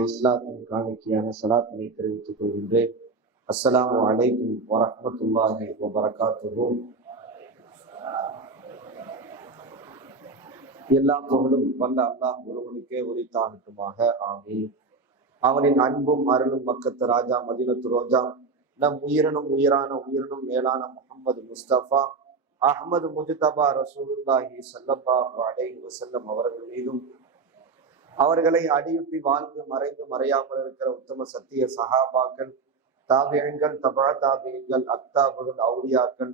என்னுடைய இஸ்லாத்தின் காணிக்கையான சலாத்தினை தெரிவித்துக் கொள்கின்றேன். அஸ்லாம் அலைக்கும் வரமத்துல்லாஹி வரகாத்துவோம் எல்லா புகழும் வல்ல அல்லாஹ் ஒருவனுக்கே உரித்தாகட்டுமாக. ஆமீன். அவனின் அன்பும் அருளும் மக்கத்து ராஜா மதினத்து ரோஜா நம் உயிரனும் உயிரான உயிரினும் மேலான முகமது முஸ்தபா அஹ்மது முஜ்தபா ரசூலுல்லாஹி ஸல்லல்லாஹு அலைஹி வஸல்லம் அவர்கள் மீதும் அவர்களை அடியுட்டி வாழ்ந்து மறைந்து மறையாமல் இருக்கிற உத்தம சத்திய சகாபாக்கள் தாபியங்கள் தபா தாபியங்கள் அக்தாபுகள் அவுலியாக்கள்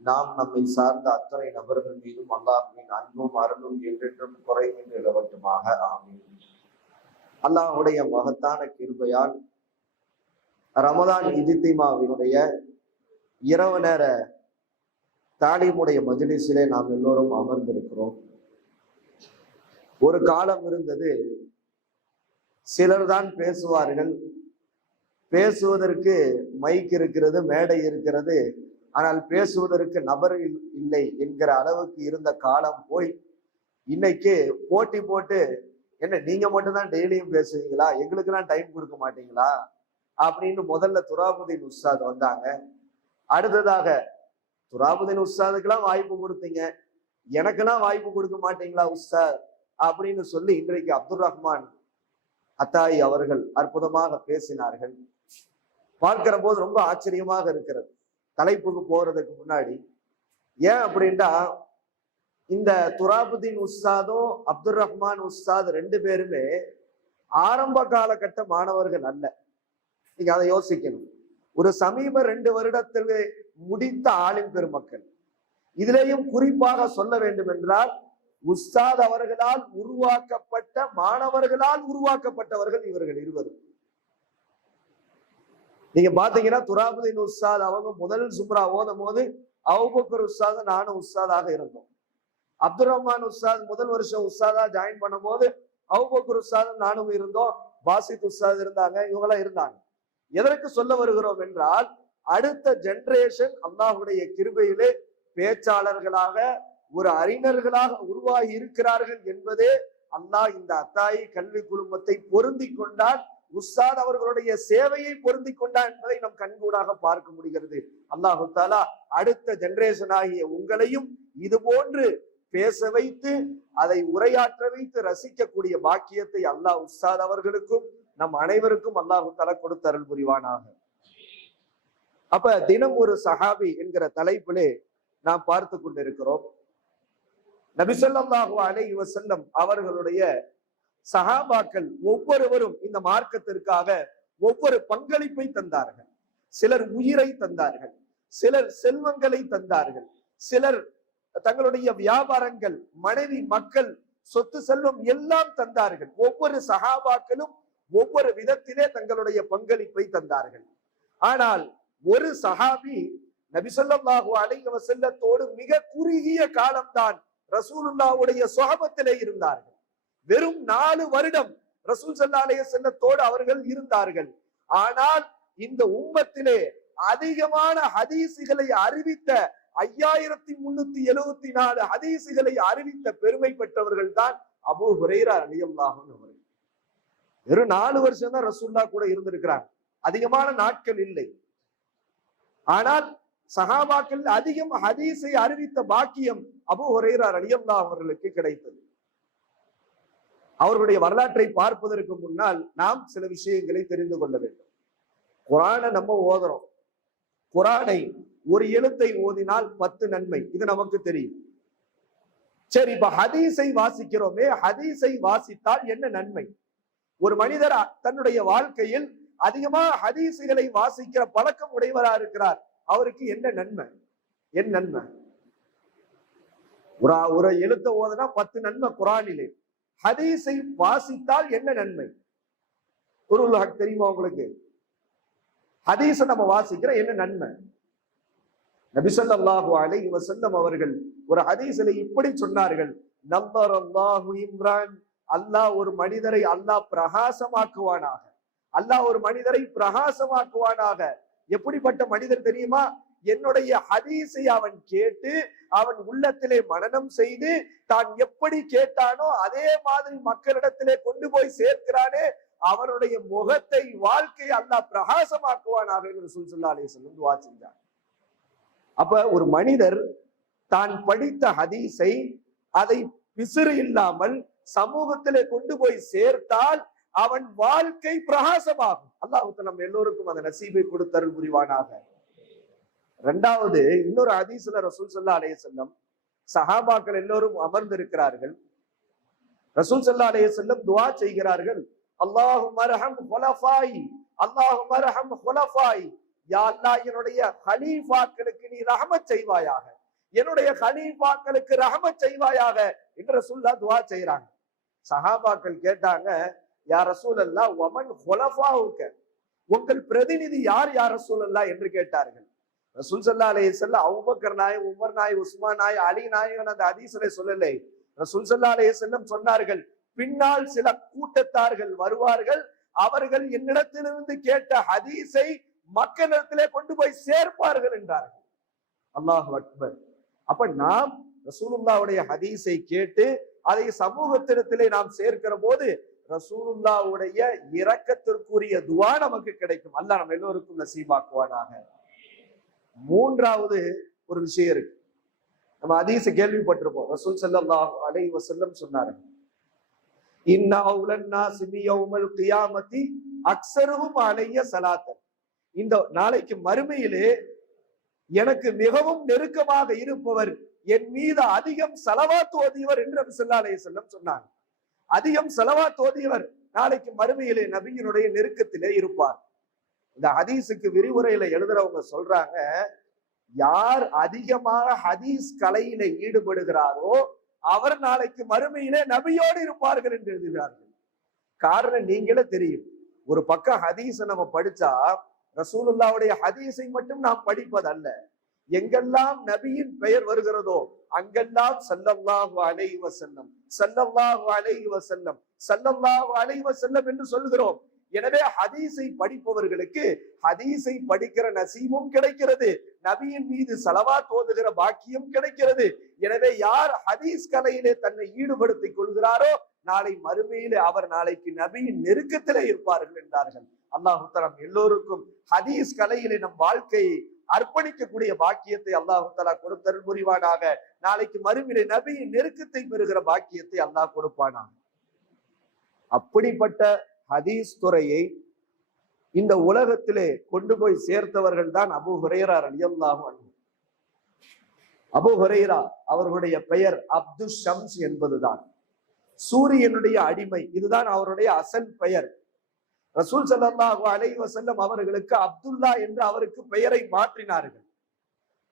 நாம் நம்மை சார்ந்த அத்தனை நபர்கள் மீதும் அல்லாஹின் அன்பும் அருளும் என்றென்றும் குறைவின்றி இடவட்டுமாக ஆமீன். அல்லாஹுடைய மகத்தான கிருபையால் ரமதான் இஜித்திமாவினுடைய இரவு நேர தாலிமுடைய மஜிலிசிலே நாம் எல்லோரும் அமர்ந்திருக்கிறோம். ஒரு காலம் இருந்தது. சிலர் தான் பேசுவார்கள். பேசுவதற்கு மைக் இருக்கிறது மேடை இருக்கிறது. ஆனால் பேசுவதற்கு நபர் இல்லை என்கிற அளவுக்கு இருந்த காலம் போய் இன்னைக்கு போட்டி போட்டு என்ன நீங்க மட்டும்தான் டெய்லியும் பேசுவீங்களா? எங்களுக்கெல்லாம் டைம் கொடுக்க மாட்டீங்களா? அப்படின்னு முதல்ல துராபுதீன் உஸ்தாத் வந்தாங்க. அடுத்ததாக துராபுதீன் உஸ்தாதுக்கெல்லாம் வாய்ப்பு கொடுத்தீங்க. எனக்கெல்லாம் வாய்ப்பு கொடுக்க மாட்டீங்களா உஸ்தாத்? அப்படின்னு சொல்லி இன்றைக்கு அப்துல் ரஹ்மான் அத்தாயி அவர்கள் அற்புதமாக பேசினார்கள். பார்க்கிற போது ரொம்ப ஆச்சரியமாக இருக்கிறது. தலைப்புக்கு போறதுக்கு முன்னாடி ஏன் அப்படின்டா இந்த துராபுதீன் உஸ்தாதும் அப்துல் ரஹ்மான் உஸ்தாத் ரெண்டு பேருமே ஆரம்ப காலகட்ட மாணவர்கள் அல்ல. நீங்க அதை யோசிக்கணும். ஒரு சமீப ரெண்டு வருடத்தில் முடித்த ஆளின் பெருமக்கள். இதிலேயும் குறிப்பாக சொல்ல வேண்டும் என்றால் உஸ்தாத் அவர்களால் உருவாக்கப்பட்ட மாணவர்களால் உருவாக்கப்பட்டவர்கள் இவர்கள் இருவரும். நீங்க பாத்தீங்கன்னா துராபுதீன் உஸ்தாத் அவங்க முதல் சும்ரா ஓதும் போது அவுபக்கர் உஸ்தாத நானும் உஸ்தாதாக இருந்தோம். அப்துல் ரஹ்மான் உஸ்தாத் முதல் வருஷம் உஸ்தாதா ஜாயின் பண்ணும் போது அவுபக்கர் உஸ்தாத் நானும் இருந்தோம். பாசித் உஸ்தாத் இருந்தாங்க இவங்களாம் இருந்தாங்க. எதற்கு சொல்ல வருகிறோம் என்றால் அடுத்த ஜெனரேஷன் அல்லாஹுடைய கிருபையிலே பேச்சாளர்களாக ஒரு அறிஞர்களாக உருவாகி இருக்கிறார்கள் என்பதே அல்லாஹ் இந்த அத்தாயி கல்வி குழுமத்தை பொருந்தி கொண்டால் உஸ்தாத் அவர்களுடைய சேவையை பொருந்தி கொண்டார் என்பதை நம் கண்கூடாக பார்க்க முடிகிறது. அல்லாஹு தாலா அடுத்த ஜெனரேஷன் ஆகிய உங்களையும் இது போன்று பேச வைத்து அதை உரையாற்ற வைத்து ரசிக்கக்கூடிய பாக்கியத்தை அல்லாஹ் உஸ்தாத் அவர்களுக்கும் நம் அனைவருக்கும் அல்லாஹு தாலா கொடுத்து அருள் புரிவானாக. அப்ப தினம் ஒரு சஹாபி என்கிற தலைப்பிலே நாம் பார்த்து கொண்டிருக்கிறோம். நபிசல்லாஹு அலை வசல்லம் அவர்களுடைய சகாபாக்கள் ஒவ்வொருவரும் இந்த மார்க்கத்திற்காக ஒவ்வொரு பங்களிப்பை தந்தார்கள். சிலர் உயிரை தந்தார்கள். சிலர் செல்வங்களை தந்தார்கள். சிலர் தங்களுடைய வியாபாரங்கள் மனைவி மக்கள் சொத்து செல்வம் எல்லாம் தந்தார்கள். ஒவ்வொரு சகாபாக்களும் ஒவ்வொரு விதத்திலே தங்களுடைய பங்களிப்பை தந்தார்கள். ஆனால் ஒரு சஹாபி நபிசல்லாஹு அலைஹி வசல்லத்தோடு மிக குறுகிய காலம்தான் ரசூலுல்லாவுடைய சுகபத்திலே இருந்தார்கள். வெறும் நாலு வருடம் ரசூல் சல்லா அலைய செல்லத்தோடு அவர்கள் இருந்தார்கள். ஆனால் இந்த உம்மத்திலே அதிகமான ஹதீசுகளை அறிவித்த ஐயாயிரத்தி முன்னூத்தி எழுவத்தி நாலு ஹதீசுகளை அறிவித்த பெருமை பெற்றவர்கள் தான் அபு ஹுரேரா அலியல்லாஹன் அவர்கள். வெறும் நாலு வருஷம் தான் ரசூல்லா கூட இருந்திருக்கிறாங்க அதிகமான நாட்கள் இல்லை. ஆனால் சஹாபாக்கள் அதிகம் ஹதீஸை அறிவித்த பாக்கியம் அபு ஹுரைரா அலியல்லா அவர்களுக்கு கிடைத்தது. அவர்களுடைய வரலாற்றை பார்ப்பதற்கு முன்னால் நாம் சில விஷயங்களை தெரிந்து கொள்ள வேண்டும். குரானை நம்ம ஓதுறோம். குரானை ஒரு எழுத்தை ஓதினால் பத்து நன்மை. இது நமக்கு தெரியும். சரி இப்ப ஹதீஸை வாசிக்கிறோமே. ஹதீஸை வாசித்தால் என்ன நன்மை? ஒரு மனிதர் தன்னுடைய வாழ்க்கையில் அதிகமா ஹதீசுகளை வாசிக்கிற பழக்கம் உடையவரா இருக்கிறார். அவருக்கு என்ன நன்மை? என் நன்மை? ஒரு ஒரு எழுத்த ஓதுனா பத்து நன்மை குரானிலே. ஹதீஸை வாசித்தால் என்ன நன்மை? குருல் ஹக் தெரியுமா உங்களுக்கு? ஹதீஸை நம்ம வாசிக்கிற என்ன நன்மை? நபிசல்லாஹு அலை வசல்லம் அவர்கள் ஒரு ஹதீஸில் இப்படி சொன்னார்கள். நம்பர் அல்லாஹு இம்ரான் அல்லாஹ் ஒரு மனிதரை அல்லாஹ் பிரகாசமாக்குவானாக. அல்லாஹ் ஒரு மனிதரை பிரகாசமாக்குவானாக. எப்படிப்பட்ட மனிதர் தெரியுமா? என்னுடைய ஹதீஸை அவன் கேட்டு அவன் உள்ளத்திலே மனனம் செய்து தான் எப்படி கேட்டானோ அதே மாதிரி மக்களிடத்திலே கொண்டு போய் சேர்க்கிறானே அவனுடைய முகத்தை வாழ்க்கை அல்லாஹ் பிரகாசமாக்குவானாக என்று சொல்லா அலிசல்லம் துவா செஞ்சார் அப்ப ஒரு மனிதர் தான் படித்த ஹதீஸை அதை பிசிறு இல்லாமல் சமூகத்திலே கொண்டு போய் சேர்த்தால் அவன் வாழ்க்கை பிரகாசமாகும். அல்லாஹுக்கு நம்ம எல்லோருக்கும் அந்த நசீபை கொடுத்தருள் புரிவானாக. ரெண்டாவது இன்னொரு ஹதீஸ்ல ரசூல் சல்லா அலைய செல்லம் சஹாபாக்கள் எல்லோரும் அமர்ந்திருக்கிறார்கள். ரசூல் சல்லா அலைய செல்லம் துவா செய்கிறார்கள். அல்லாஹு மரஹம் ஹொலஃபாய் அல்லாஹு மரஹம் ஹொலஃபாய். யா அல்லாஹ் என்னுடைய ஹலீஃபாக்களுக்கு நீ ரஹமத் செய்வாயாக. என்னுடைய ஹலீஃபாக்களுக்கு ரஹமத் செய்வாயாக என்று ரசூல்லா துவா செய்யறாங்க சஹாபாக்கள் கேட்டாங்க யார் ரசூல் அல்லா ஒமன் ஹொலஃபாவுக்க. உங்கள் பிரதிநிதி யார் யார் ரசூல் என்று கேட்டார்கள். ரசூல் சல்லா அலே செல்ல அவுபக்கர் நாய் உமர் நாய் உஸ்மான் நாய் அலி நாயகன் அந்த அதீசரை சொல்லலை. ரசூல் சல்லா அலே செல்லம் சொன்னார்கள் பின்னால் சில கூட்டத்தார்கள் வருவார்கள் அவர்கள் என்னிடத்திலிருந்து கேட்ட ஹதீஸை மக்களிடத்திலே கொண்டு போய் சேர்ப்பார்கள் என்றார்கள். அல்லாஹ் அக்பர். அப்ப நாம் ரசூலுல்லாவுடைய ஹதீஸை கேட்டு அதை சமூகத்திடத்திலே நாம் சேர்க்கிற போது ரசூலுல்லாவுடைய இரக்கத்திற்குரிய துவா நமக்கு கிடைக்கும். அல்லாஹ் நம்ம எல்லோருக்கும் நசீபாக்குவானாக. மூன்றாவது ஒரு விஷயம் இருக்கு. நம்ம அதீச கேள்விப்பட்டிருப்போம். ரசூல் செல்லம் அலை வசல்லம் சொன்னாரு. இன்ன அலைய சலாத்தன். இந்த நாளைக்கு மறுமையிலே எனக்கு மிகவும் நெருக்கமாக இருப்பவர் என் மீது அதிகம் செலவாத்து ஓதியவர் என்று நபி செல்லம் சொன்னாங்க. அதிகம் செலவா தோதியவர் நாளைக்கு மறுமையிலே நபியினுடைய நெருக்கத்திலே இருப்பார். இந்த ஹதீஸுக்கு விரிவுரையில எழுதுறவங்க சொல்றாங்க யார் அதிகமாக ஹதீஸ் கலையில ஈடுபடுகிறாரோ அவர் நாளைக்கு மறுமையிலே நபியோடு இருப்பார்கள் என்று எழுதுகிறார்கள். காரணம் நீங்களே தெரியும். ஒரு பக்கம் ஹதீஸை நம்ம படிச்சா ரசூலுல்லாவுடைய ஹதீஸை மட்டும் நாம் படிப்பதல்ல. எங்கெல்லாம் நபியின் பெயர் வருகிறதோ அங்கெல்லாம் சல்லல்லாஹு அலைஹி வஸல்லம் சல்லல்லாஹு அலைஹி வஸல்லம் சல்லல்லாஹு அலைஹி செல்லம் என்று சொல்கிறோம் எனவே ஹதீஸை படிப்பவர்களுக்கு ஹதீஸை படிக்கிற நசீமும் கிடைக்கிறது நபியின் மீது செலவா தோதுகிற பாக்கியம் கிடைக்கிறது. எனவே யார் ஹதீஸ் கலையிலே தன்னை ஈடுபடுத்திக் கொள்கிறாரோ நாளை மறுமையிலே அவர் நாளைக்கு நபியின் நெருக்கத்திலே இருப்பார்கள் என்றார்கள். அல்லாஹு தலாம் எல்லோருக்கும் ஹதீஸ் கலையிலே நம் வாழ்க்கையை அர்ப்பணிக்கக்கூடிய பாக்கியத்தை அல்லாஹு தலா கொடுத்தருள் புரிவானாக. நாளைக்கு மறுமையிலே நபியின் நெருக்கத்தை பெறுகிற பாக்கியத்தை அல்லாஹ் கொடுப்பானாக. அப்படிப்பட்ட ஹதீஸ் துறையை இந்த உலகத்திலே கொண்டு போய் சேர்த்தவர்கள் தான் அபு ஹுரேரா அலியல்லாஹு அபு ஹுரேரா அவர்களுடைய பெயர் அப்து ஷம்ஸ் என்பதுதான். சூரியனுடைய அடிமை இதுதான் அவருடைய அசல் பெயர். ரசூல் ஸல்லல்லாஹு அலைஹி வஸல்லம் அவர்களுக்கு அப்துல்லா என்று அவருக்கு பெயரை மாற்றினார்கள்.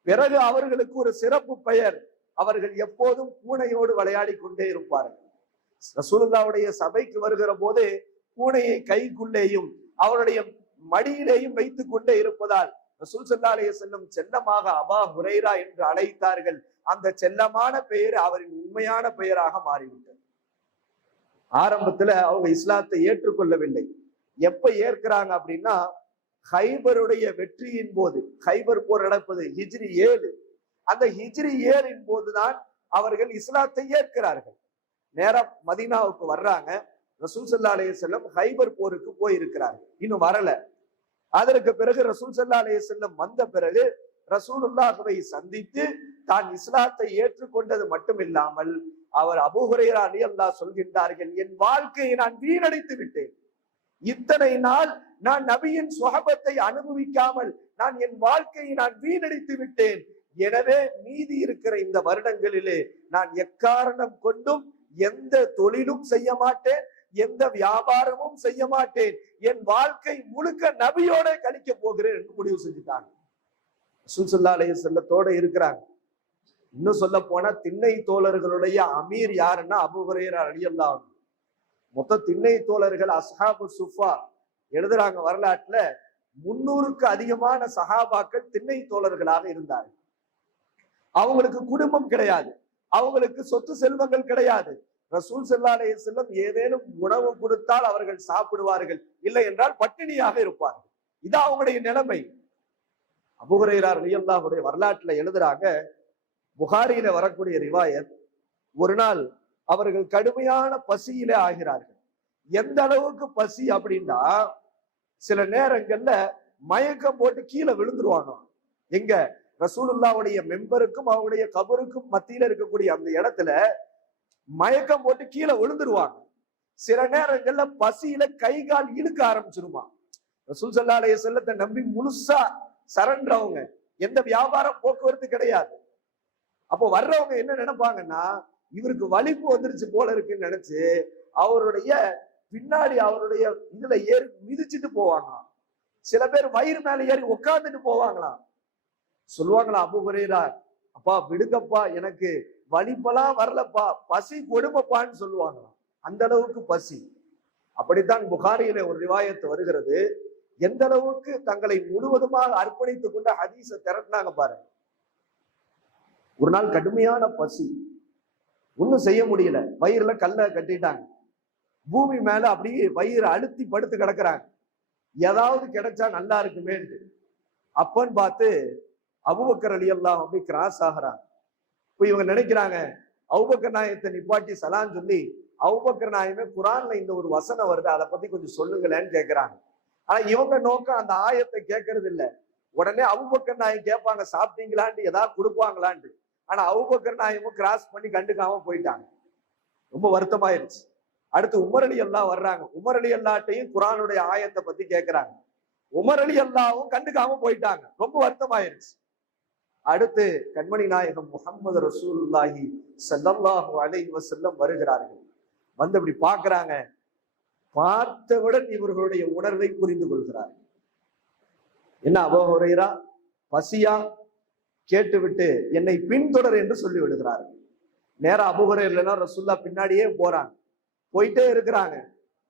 பிறகு அவர்களுக்கு ஒரு சிறப்பு பெயர் அவர்கள் எப்போதும் பூனையோடு விளையாடி கொண்டே இருப்பார்கள். ரசூலுல்லாவுடைய சபைக்கு வருகிற போது பூனையை கைக்குள்ளேயும் அவருடைய மடியிலேயும் வைத்துக் கொண்டே இருப்பதால் ரசூல் சல்லா அலைய செல்லும் செல்லமாக அபா ஹுரைரா என்று அழைத்தார்கள். அந்த செல்லமான பெயர் அவரின் உண்மையான பெயராக மாறிவிட்டது. ஆரம்பத்துல அவங்க இஸ்லாத்தை ஏற்றுக்கொள்ளவில்லை. எப்ப ஏற்கிறாங்க அப்படின்னா ஹைபருடைய வெற்றியின் போது ஹைபர் போர் நடப்பது ஹிஜ்ரி ஏழு. அந்த ஹிஜ்ரி ஏழின் போதுதான் அவர்கள் இஸ்லாத்தை ஏற்கிறார்கள். நேரம் மதீனாவுக்கு வர்றாங்க. ரசூல் சல்லா அலைய செல்லம் ஹைபர் போருக்கு போயிருக்கிறார்கள். இன்னும் வரல. அதற்கு பிறகு ரசூல் சல்லா அலைய செல்லம் வந்த பிறகு ரசூலுல்லாஹுவை சந்தித்து தான் இஸ்லாத்தை ஏற்றுக்கொண்டது மட்டும் இல்லாமல் அவர் அபுஹுரேரா அலி அல்லா சொல்கின்றார்கள் என் வாழ்க்கையை நான் வீணடைத்து விட்டேன். இத்தனை நாள் நான் நபியின் சுகபத்தை அனுபவிக்காமல் நான் என் வாழ்க்கையை நான் வீணடித்து விட்டேன். எனவே மீதி இருக்கிற இந்த வருடங்களிலே நான் எக்காரணம் கொண்டும் எந்த தொழிலும் செய்ய மாட்டேன் எந்த வியாபாரமும் செய்ய மாட்டேன். என் வாழ்க்கை முழுக்க நபியோட கழிக்க போகிறேன் என்று முடிவு செஞ்சுட்டாங்க. சுல்லா அலைய செல்லத்தோட இருக்கிறாங்க. இன்னும் சொல்ல போனா திண்ணை தோழர்களுடைய அமீர் யாருன்னா அபுஹரேரா அலியல்லா மொத்த திண்ணை தோழர்கள் அஸ்ஹாபு சுஃபா எழுதுறாங்க வரலாற்றுல முன்னூறுக்கு அதிகமான சஹாபாக்கள் திண்ணை தோழர்களாக இருந்தார்கள். அவங்களுக்கு குடும்பம் கிடையாது. அவங்களுக்கு சொத்து செல்வங்கள் கிடையாது. ரசூல் செல்லாலே செல்லம் ஏதேனும் உணவு கொடுத்தால் அவர்கள் சாப்பிடுவார்கள். இல்லை என்றால் பட்டினியாக இருப்பார்கள். இது அவங்களுடைய நிலைமை. அபுகுரையார் ரியல்லாவுடைய வரலாற்றுல எழுதுறாங்க. புகாரியில வரக்கூடிய ரிவாயத் ஒரு நாள் அவர்கள் கடுமையான பசியிலே ஆகிறார்கள். எந்த அளவுக்கு பசி அப்படின்னா சில நேரங்கள்ல மயக்கம் போட்டு கீழே விழுந்துருவாங்க. எங்க ரசூலுல்லாவுடைய மெம்பருக்கும் அவருடைய கபருக்கும் மத்தியில இருக்கக்கூடிய அந்த இடத்துல மயக்கம் போட்டு கீழே விழுந்துருவாங்க. சில நேரங்கள்ல பசியில கை கால் இழுக்க ஆரம்பிச்சிருமா. ரசூல் சல்லா அலைய செல்லத்தை நம்பி முழுசா சரண்டவங்க. எந்த வியாபாரம் போக்குவரத்து கிடையாது. அப்போ வர்றவங்க என்ன நினைப்பாங்கன்னா இவருக்கு வலிப்பு வந்துருச்சு போல இருக்குன்னு நினைச்சு அவருடைய பின்னாடி அவருடைய இதுல ஏறி மிதிச்சிட்டு போவாங்களாம். சில பேர் வயிறு மேல ஏறி உட்கார்ந்துட்டு போவாங்களாம். சொல்லுவாங்களா அப்பு ஹுரைரா அப்பா விடுங்கப்பா எனக்கு வலிப்பெல்லாம் வரலப்பா பசி கொடுமைப்பான்னு சொல்லுவாங்களாம். அந்த அளவுக்கு பசி. அப்படித்தான் புகாரியில ஒரு ரிவாயத்து வருகிறது. எந்த அளவுக்கு தங்களை முழுவதுமாக அர்ப்பணித்துக் கொண்ட ஹதீஸ திரட்டினாங்க பாருங்க. ஒரு நாள் கடுமையான பசி. ஒன்றும் செய்ய முடியல. வயிறுல கல்லை கட்டிட்டாங்க. பூமி மேல அப்படியே வயிறு அழுத்தி படுத்து கிடக்குறாங்க. ஏதாவது கிடைச்சா நல்லா இருக்குமேன்ட்டு அப்பன்னு பார்த்து அபுபக்கர் அலி எல்லாம் அப்படி கிராஸ் ஆகிறாங்க இப்போ இவங்க நினைக்கிறாங்க அவுபக்கர் நாயத்தை நிப்பாட்டி சலான் சொல்லி அவுபக்கர் நாயமே குரான்ல இந்த ஒரு வசனம் வருது அதை பத்தி கொஞ்சம் சொல்லுங்களேன்னு கேட்கிறாங்க ஆனா இவங்க நோக்கம் அந்த ஆயத்தை கேட்கறது இல்லை. உடனே அவுபக்கர் நாயம் கேட்பாங்க சாப்பிட்டீங்களான்ட்டு ஏதாவது கொடுப்பாங்களான்ட்டு. ஆனா அவுபக்கர் நாயமும் கிராஸ் பண்ணி கண்டுக்காம போயிட்டாங்க. ரொம்ப வருத்தமாயிருச்சு. அடுத்து உமரலி அல்லா வர்றாங்க. உமரலி அல்லாட்டையும் குரானுடைய ஆயத்தை பத்தி கேட்கிறாங்க உமரலி அல்லாவும் கண்டுக்காம போயிட்டாங்க. ரொம்ப வருத்தமாயிருச்சு. அடுத்து கண்மணி நாயகம் முகமது ரசூலுல்லாஹி ஸல்லல்லாஹு அலை செல்லம் வருகிறார்கள். வந்து அப்படி பாக்குறாங்க பார்த்தவுடன் இவர்களுடைய உணர்வை புரிந்து கொள்கிறார்கள். என்ன அபோஹுரைரா பசியா கேட்டுவிட்டு என்னை பின்தொடர் என்று சொல்லி விடுகிறார்கள். நேரா இல்லைன்னா ரசுல்லா பின்னாடியே போறாங்க. போயிட்டே இருக்கிறாங்க.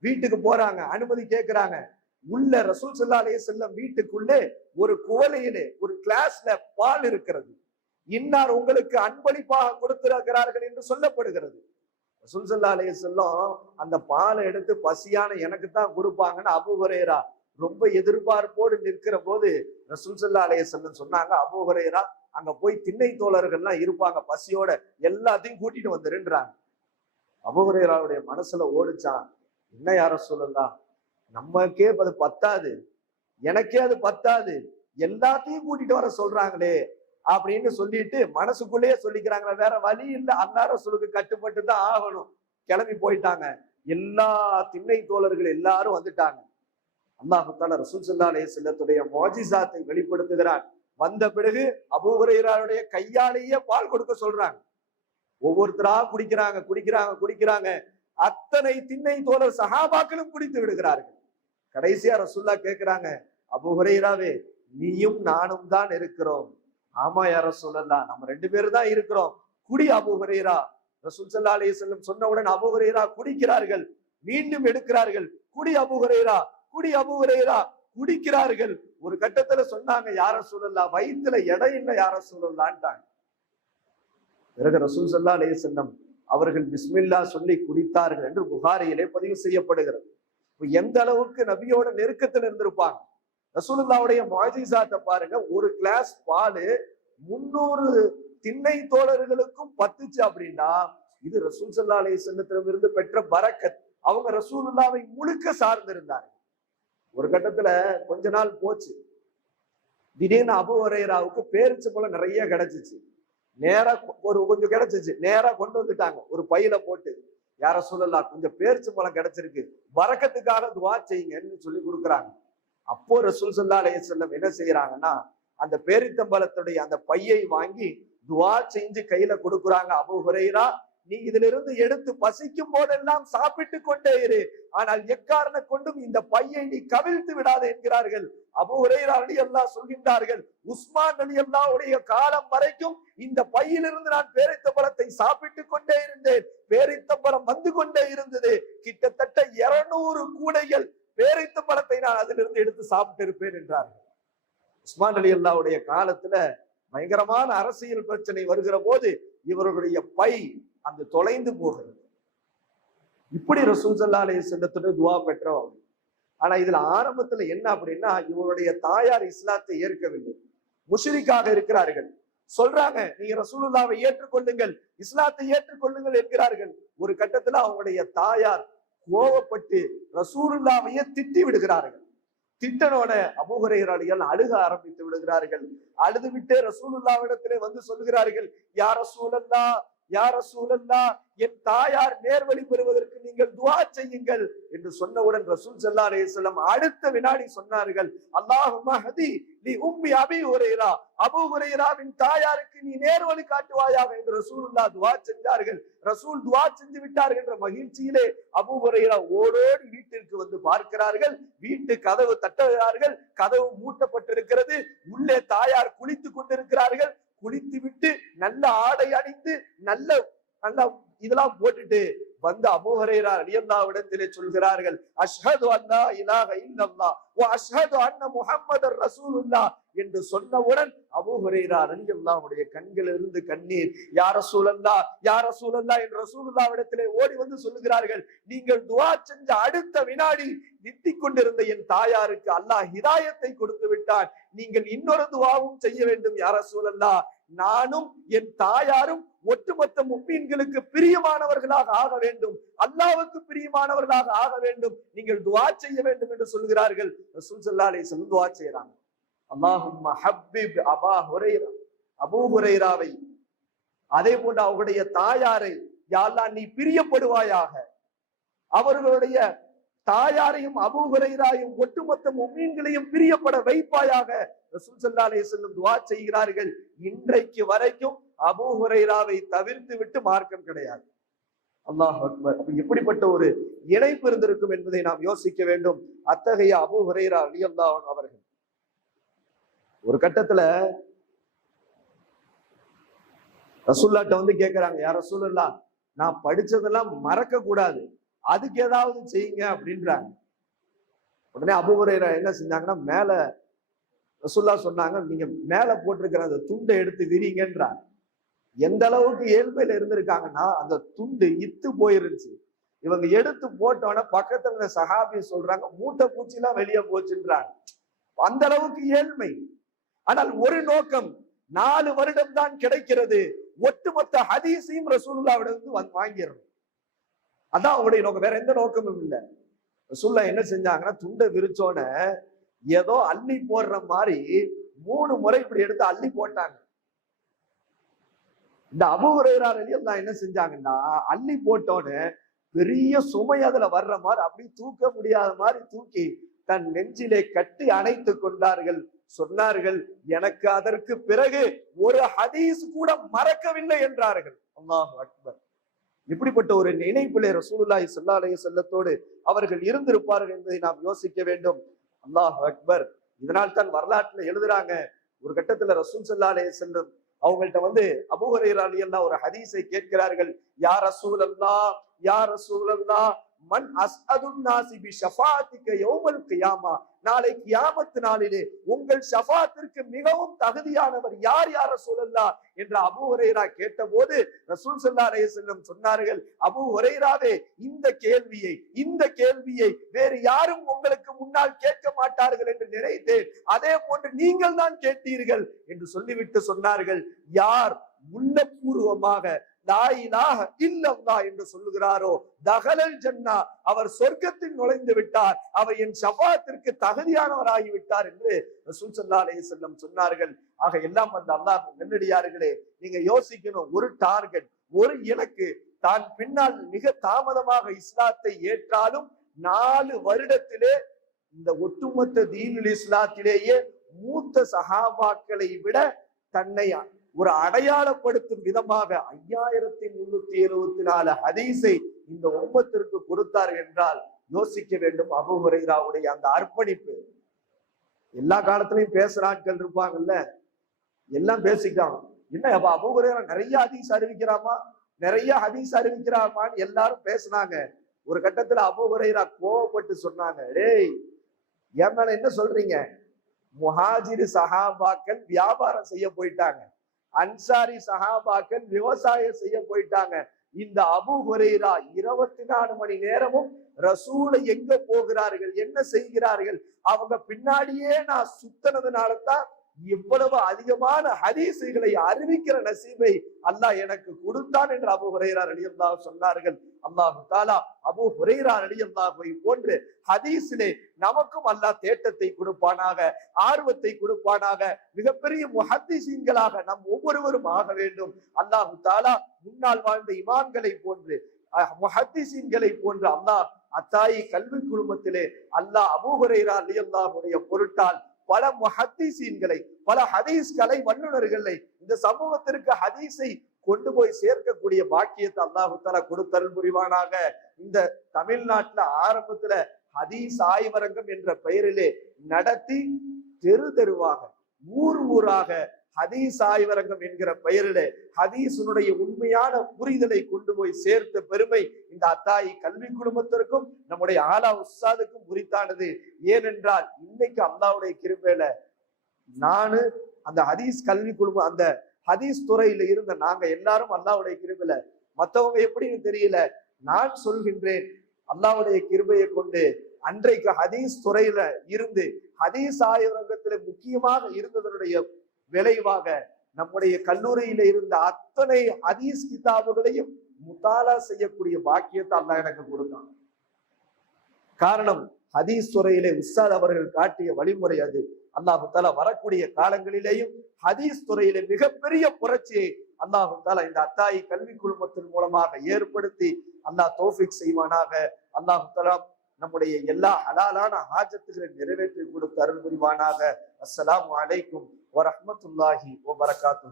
வீட்டுக்கு போறாங்க. அனுமதி கேட்கிறாங்க உள்ள ரசூல் சல்லா செல்லும் செல்லம் வீட்டுக்குள்ளே ஒரு குவலையிலே ஒரு கிளாஸ்ல பால் இருக்கிறது. இன்னார் உங்களுக்கு அன்பளிப்பாக கொடுத்திருக்கிறார்கள் என்று சொல்லப்படுகிறது. ரசூல் சல்லா செல்லும் செல்லம் அந்த பாலை எடுத்து பசியான எனக்கு தான் கொடுப்பாங்கன்னு அபுஹுரேரா ரொம்ப எதிர்பார்ப்போடு நிற்கிற போது ரசூல் சல்லா அலைஹி செல்லம் சொன்னாங்க அபுஹுரேரா அங்க போய் திண்ணை தோழர்கள்லாம் இருப்பாங்க பசியோட எல்லாத்தையும் கூட்டிட்டு வந்துருன்றாங்க. அபுகுரையராவுடைய மனசுல ஓடிச்சான் என்ன யார சொல்லலாம் நமக்கே அது பத்தாது. எனக்கே அது பத்தாது. எல்லாத்தையும் கூட்டிட்டு வர சொல்றாங்களே அப்படின்னு சொல்லிட்டு மனசுக்குள்ளேயே சொல்லிக்கிறாங்களே வேற வழி இல்லை. அன்னார சொல்லுக்கு கட்டுப்பட்டு தான் ஆகணும். கிளம்பி போயிட்டாங்க. எல்லா திண்ணை தோழர்கள் எல்லாரும் வந்துட்டாங்க. அல்லாஹால ரசூல் சல்லா அலைய செல்லத்துடைய மோஜிசாத்தை வெளிப்படுத்துகிறான். வந்த பிறகு அபூஹுரையருடைய கையாலேயே பால் கொடுக்க சொல்றாங்க. ஒவ்வொருத்தரா குடிக்கிறாங்க குடிக்கிறாங்க குடிக்கிறாங்க. அத்தனை திண்ணை தோழர் சகாபாக்களும் குடித்து விடுகிறார்கள். கடைசியா ரசுல்லா கேட்கிறாங்க அபுஹுரைராவே நீயும் நானும் தான் இருக்கிறோம். ஆமா யார சொல்லலாம் நம்ம ரெண்டு பேரும் தான் இருக்கிறோம். குடி அபுஹுரைரா ரசூல் சல்லா அலி செல்லம் சொன்னவுடன் அபுஹுரைரா குடிக்கிறார்கள். மீண்டும் எடுக்கிறார்கள். குடி அபுஹுரைரா குடி அபுஹுரைரா குடிக்கிறார்கள். ஒரு கட்டத்துல சொன்னாங்க யார சொல்லலாம் வயிற்றுல எடை இல்லை யார சொல்லலான்ட்டாங்க பிறகு ரசூல் சல்லா அலைஹி செல்லம் அவர்கள் பிஸ்மில்லா சொல்லி குடித்தார்கள் என்று புகாரியிலே பதிவு செய்யப்படுகிறது. இப்போ எந்த அளவுக்கு நபியோட நெருக்கத்தில் இருந்திருப்பாங்க? ரசூலுல்லாவுடைய மாஜிசாத்தை பாருங்க ஒரு கிளாஸ் பால் முன்னூறு திண்ணை தோழர்களுக்கும் பத்துச்சு அப்படின்னா இது ரசூல் சல்லா அலைஹி செல்லத்திலிருந்து பெற்ற பரக்கத் அவங்க ரசூலுல்லாவை முழுக்க சார்ந்திருந்தார்கள். ஒரு கட்டத்துல கொஞ்ச நாள் போச்சு. திடீர்னு அபு பேரிச்சு போல நிறைய கிடைச்சிச்சு. நேரா ஒரு கொஞ்சம் கிடைச்சிச்சு. நேரா கொண்டு வந்துட்டாங்க. ஒரு பையில போட்டு யார சொல்லலாம் கொஞ்சம் பேரிச்சு பழம் கிடைச்சிருக்கு. வரக்கத்துக்காக துவா செய்யுங்கன்னு சொல்லி கொடுக்குறாங்க. அப்போ ரசூல் சல்லா அலைய செல்லம் என்ன செய்யறாங்கன்னா அந்த பேரித்தம்பலத்துடைய அந்த பையை வாங்கி துவா செஞ்சு கையில கொடுக்குறாங்க அபு ஹுரைரா. நீ இதிலிருந்து எடுத்து பசிக்கும் போதெல்லாம் சாப்பிட்டு கொண்டே இரு. ஆனால் எக்காரண கொண்டும் இந்த பையை நீ கவிழ்த்து விடாது என்கிறார்கள். அபு ஹுரைரா அலி எல்லாம் சொல்கின்றார்கள் உஸ்மான் அலி அல்லாவுடைய காலம் வரைக்கும் இந்த பையிலிருந்து நான் பேரித்தம்பலத்தை சாப்பிட்டு கொண்டே இருந்தேன். பேரித்தம்பலம் வந்து கொண்டே இருந்தது. கிட்டத்தட்ட இருநூறு கூடைகள் பேரித்தம்பலத்தை நான் அதிலிருந்து எடுத்து சாப்பிட்டு இருப்பேன் என்றார்கள். உஸ்மான் அலி அல்லாவுடைய காலத்துல பயங்கரமான அரசியல் பிரச்சனை வருகிற போது இவர்களுடைய பை அந்த தொலைந்து போகிறது இப்படி ரசூல் சல்லா அலைஹி செல்லத்துடைய துவா பெற்றோம் ஆனா இதுல ஆரம்பத்துல என்ன அப்படின்னா இவருடைய தாயார் இஸ்லாத்தை ஏற்கவில்லை. முஷிரிக்காக இருக்கிறார்கள். சொல்றாங்க நீங்க ரசூலுல்லாவை ஏற்றுக்கொள்ளுங்கள் இஸ்லாத்தை ஏற்றுக்கொள்ளுங்கள் என்கிறார்கள். ஒரு கட்டத்துல அவங்களுடைய தாயார் கோவப்பட்டு ரசூலுல்லாவையே திட்டி விடுகிறார்கள். திட்டனோட அபுகுரையராளிகள் அழுக ஆரம்பித்து விடுகிறார்கள். அழுது விட்டு ரசூலுல்லாவிடத்திலே வந்து சொல்கிறார்கள் யார் ரசூலல்லா யார் சூழல்லா என் தாயார் நேர்வழி பெறுவதற்கு நீங்கள் துவா செய்யுங்கள் என்று சொன்னவுடன் ரசூல் சல்லா அலையம் அடுத்த வினாடி சொன்னார்கள். அல்லாஹு மஹதி நீ உம்மி அபி உரையரா அபு உரையராவின் தாயாருக்கு நீ நேர்வழி காட்டுவாயாக என்று ரசூலுல்லா துவா செஞ்சார்கள். ரசூல் துவா செஞ்சு விட்டார்கள் என்ற மகிழ்ச்சியிலே அபு உரையரா ஓடோடி வீட்டிற்கு வந்து பார்க்கிறார்கள். வீட்டு கதவு தட்டுகிறார்கள். கதவு மூட்டப்பட்டிருக்கிறது. உள்ளே தாயார் குளித்துக் கொண்டிருக்கிறார்கள். குளித்து விட்டு நல்ல ஆடை அணிந்து நல்ல நல்ல இதெல்லாம் போட்டுட்டு வந்து அபூஹரேரா அலியல்லாவிடத்திலே சொல்கிறார்கள் அஷ்ஹது அல்லா இலாக இல்லல்லா அஷ்ஹது அன்ன முஹம்மதர் ரசூலுல்லா என்று சொன்னவுடன் அபூஹரேரா அலியல்லாவுடைய கண்களிலிருந்து கண்ணீர் யார சூழல்லா யார சூழல்லா என்று ரசூலுல்லாவிடத்திலே ஓடி வந்து சொல்லுகிறார்கள். நீங்கள் துவா செஞ்ச அடுத்த வினாடி நித்திக் கொண்டிருந்த என் தாயாருக்கு அல்லாஹ் ஹிதாயத்தை கொடுத்து விட்டான். நீங்கள் இன்னொரு துவாவும் செய்ய வேண்டும் யார சூழல்லா நானும் என் தாயாரும் ஒட்டுமொத்த முப்பீன்களுக்கு பிரியமானவர்களாக ஆக வேண்டும். அல்லாவுக்கு பிரியமானவர்களாக ஆக வேண்டும். நீங்கள் துவா செய்ய வேண்டும் என்று சொல்கிறார்கள் ரசூல் சல்லா அலைஹி துவா செய்யறாங்க அல்லாஹும் ஹப்பிப் அபா ஹுரைரா அபூ ஹுரைராவை அதே போன்று அவருடைய தாயாரை யாழ்லா நீ பிரியப்படுவாயாக. அவர்களுடைய தாயாரையும் அபூஹுரைராயும் ஒட்டுமொத்த முமீன்களையும் பிரியப்பட வைப்பாயாக ரசூல் சல்லா அலைஹி வஸல்லம் செய்கிறார்கள். இன்றைக்கு வரைக்கும் அபூஹுரைராவை தவிர்த்து விட்டு மார்க்கம் கிடையாது. அல்லாஹ் அக்பர். அப்ப எப்படிப்பட்ட ஒரு இணைப்பு இருந்திருக்கும் என்பதை நாம் யோசிக்க வேண்டும். அத்தகைய அபு ஹுரேரா அலி அன்ஹு அவர்கள். ஒரு கட்டத்துல ரசூல்லாட்ட வந்து கேக்குறாங்க யார் ரசூல்லா நான் படிச்சதெல்லாம் மறக்க கூடாது. அதுக்கு ஏதாவது செய்யுங்க அப்படின்றாங்க. உடனே அபுஹுரைரா என்ன செஞ்சாங்கன்னா மேல ரசூல்லா சொன்னாங்க நீங்க மேல போட்டிருக்கிற அந்த துண்டை எடுத்து விரிங்கன்றாங்க. எந்த அளவுக்கு ஏழ்மையில இருந்திருக்காங்கன்னா அந்த துண்டு இத்து போயிருந்துச்சு. இவங்க எடுத்து போட்டோன்னா பக்கத்துல இருந்த சஹாபி சொல்றாங்க மூட்டை பூச்சி எல்லாம் வெளியே போச்சுன்றாங்க. அந்த அளவுக்கு ஏழ்மை. ஆனால் ஒரு நோக்கம் நாலு வருடம் தான் கிடைக்கிறது. ஒட்டுமொத்த ஹதீஸையும் ரசூல்லாவிடம் வந்து வந்து வாங்கிடணும். அதான் அவங்களுடைய நோக்கம். வேற எந்த நோக்கமும் இல்லை. ரசூல்லா என்ன செஞ்சாங்கன்னா துண்டை விரிச்சோன ஏதோ அள்ளி போடுற மாதிரி மூணு முறை இப்படி எடுத்து அள்ளி போட்டாங்க. இந்த அபுகுரையரார் எல்லாம் என்ன செஞ்சாங்கன்னா அள்ளி போட்டோன்னு பெரிய சுமை அதுல வர்ற மாதிரி அப்படி தூக்க முடியாத மாதிரி தூக்கி தன் நெஞ்சிலே கட்டி அணைத்து கொண்டார்கள். சொன்னார்கள் எனக்கு அதற்கு பிறகு ஒரு ஹதீஸ் கூட மறக்கவில்லை என்றார்கள். அல்லாஹ் அக்பர். இப்படிப்பட்ட ஒரு நினைப்பிலே ரசூலுல்லாஹி ஸல்லல்லாஹு செல்லத்தோடு அவர்கள் இருந்திருப்பார்கள் என்பதை நாம் யோசிக்க வேண்டும். அல்லாஹ் அக்பர். இதனால் தான் வரலாற்றுல எழுதுறாங்க ஒரு கட்டத்துல ரசூல் ஸல்லல்லாஹு செல்லும் அவங்கள்ட்ட வந்து அபூஹுரைரா ரலியல்லாஹு ஒரு ஹதீஸை கேட்கிறார்கள் யார் ரசூலல்லாஹ் யா யார் மன் அஸ்அதுன் நாசி பி ஷஃபாத்திக்க யௌமல் கியாமா. நாளை கியாமத்து நாளிலே உங்கள் ஷஃபாத்திற்கு மிகவும் தகுதியானவர் யார் யார சொல்லல்லா என்று அபு ஹுரைரா கேட்டபோது ரசூல் சல்லா அலைய செல்லம் சொன்னார்கள் அபு ஹுரைராவே இந்த கேள்வியை இந்த கேள்வியை வேறு யாரும் உங்களுக்கு முன்னால் கேட்க மாட்டார்கள் என்று நினைத்தேன். அதே போன்று நீங்கள் தான் கேட்டீர்கள் என்று சொல்லிவிட்டு சொன்னார்கள். யார்? உள்ளபூர்வமாக லாயிலாக இல்லல்லா என்று சொல்லுகிறாரோ? தகலல் ஜன்னா அவர் சொர்க்கத்தில் நுழைந்து விட்டார். அவர் என் சபாத்திற்கு தகுதியானவராகி விட்டார் என்று ரசூல் சல்லா செல்லம் சொன்னார்கள். ஆக எல்லாம் வந்த அல்லாஹ் நெல்லடியார்களே நீங்க யோசிக்கணும். ஒரு டார்கெட் ஒரு இலக்கு. தான் பின்னால் மிக தாமதமாக இஸ்லாத்தை ஏற்றாலும் நாலு வருடத்திலே இந்த ஒட்டுமொத்த தீனுல் இஸ்லாத்திலேயே மூத்த சகாபாக்களை விட தன்னை ஒரு அடையாளப்படுத்தும் விதமாக ஐயாயிரத்தி முன்னூத்தி எழுபத்தி நாலு ஹதீஸை இந்த உம்மத்திற்கு கொடுத்தார் என்றால் யோசிக்க வேண்டும் அபுஹுரைராவுடைய அந்த அர்ப்பணிப்பு. எல்லா காலத்திலையும் பேசுற ஆட்கள் இருப்பாங்கல்ல? எல்லாம் பேசிக்கலாம் என்ன அப்ப அபுஹுரைரா நிறைய ஹதீஸ் அறிவிக்கிறாமா? நிறைய ஹதீஸ் அறிவிக்கிறாமான்னு எல்லாரும் பேசுனாங்க. ஒரு கட்டத்துல அபுஹுரைரா கோவப்பட்டு சொன்னாங்க டேய் என் மேல என்ன சொல்றீங்க? முஹாஜிரு சஹாபாக்கள் வியாபாரம் செய்ய போயிட்டாங்க. அன்சாரி சஹாபாக்கள் விவசாயம் செய்ய போயிட்டாங்க. இந்த அபு ஹுரைரா இருபத்தி நாலு மணி நேரமும் ரசூலை எங்க போகிறார்கள்? என்ன செய்கிறார்கள்? அவங்க பின்னாடியே நான் சுத்தனதுனால தான் இவ்வளவு அதிகமான ஹதீசுகளை அறிவிக்கிற நசீபை அல்லாஹ் எனக்கு கொடுத்தான் என்று அபு ஹுரைரா ரலியல்லாஹு சொன்னார்கள். அல்லாஹு தாலா அபு ஹுரைரா ரலியல்லாஹுவை போன்று ஹதீஸிலே நமக்கும் அல்லாஹ் தேட்டத்தை கொடுப்பானாக ஆர்வத்தை கொடுப்பானாக மிகப்பெரிய முஹத்திசீன்களாக நம் ஒவ்வொருவரும் ஆக வேண்டும். அல்லாஹு தாலா முன்னால் வாழ்ந்த இமான்களை போன்று அஹ், முஹத்திசீன்களை போன்று அல்லாஹ் அத்தாயி கல்வி குழுமத்திலே அல்லாஹ் அபூஹுரைரா அலியல்லாஹுடைய பொருட்டால் பல முஹத்திசீன்களை பல ஹதீஸ்களை வல்லுநர்களை இந்த சமூகத்திற்கு ஹதீஸை கொண்டு போய் சேர்க்கக்கூடிய பாக்கியத்தை அல்லாஹு தாலா கொடுத்தருள் புரிவானாக. இந்த தமிழ்நாட்டுல ஆரம்பத்துல ஹதீஸ் ஆய்வரங்கம் என்ற பெயரிலே நடத்தி தெரு தெருவாக ஊர் ஊராக ஹதீஸ் ஆய்வரங்கம் என்கிற பெயரில் ஹதீசனுடைய உண்மையான புரிதலை கொண்டு போய் சேர்த்த பெருமை இந்த அத்தாயி கல்வி குடும்பத்திற்கும் நம்முடைய ஆலா உஸ்தாதுக்கும் உரித்தானது. ஏனென்றால் இன்னைக்கு அல்லாவுடைய கிருபையில நானு அந்த ஹதீஸ் கல்வி குழுமம் அந்த ஹதீஸ் துறையில இருந்த நாங்க எல்லாரும் அல்லாவுடைய கிருபையில மத்தவங்க எப்படின்னு தெரியல நான் சொல்கின்றேன் அல்லாவுடைய கிருபையை கொண்டு அன்றைக்கு ஹதீஸ் துறையில இருந்து ஹதீஸ் ஆய்வரங்கத்துல முக்கியமாக இருந்ததனுடைய விளைவாக நம்முடைய கல்லூரியில இருந்த அத்தனை ஹதீஸ் கிதாபுகளையும் முத்தாலா செய்யக்கூடிய பாக்கியத்தை அல்லாஹ் எனக்கு கொடுத்தான். காரணம் ஹதீஸ் துறையிலே உஸ்தாத் அவர்கள் காட்டிய வழிமுறை அது. அல்லாஹு தாலா வரக்கூடிய காலங்களிலேயும் ஹதீஸ் துறையிலே மிகப்பெரிய புரட்சியை அல்லாஹு தாலா இந்த அத்தாயி கல்வி குழுமத்தின் மூலமாக ஏற்படுத்தி அல்லாஹ் தோஃபிக் செய்வானாக. அல்லாஹு தாலா நம்முடைய எல்லா ஹலாலான ஆஜத்துகளை நிறைவேற்றி கொடுத்து அருள் புரிவானாக. அஸ்ஸலாமு அலைக்கும் ஓ பரகாத்து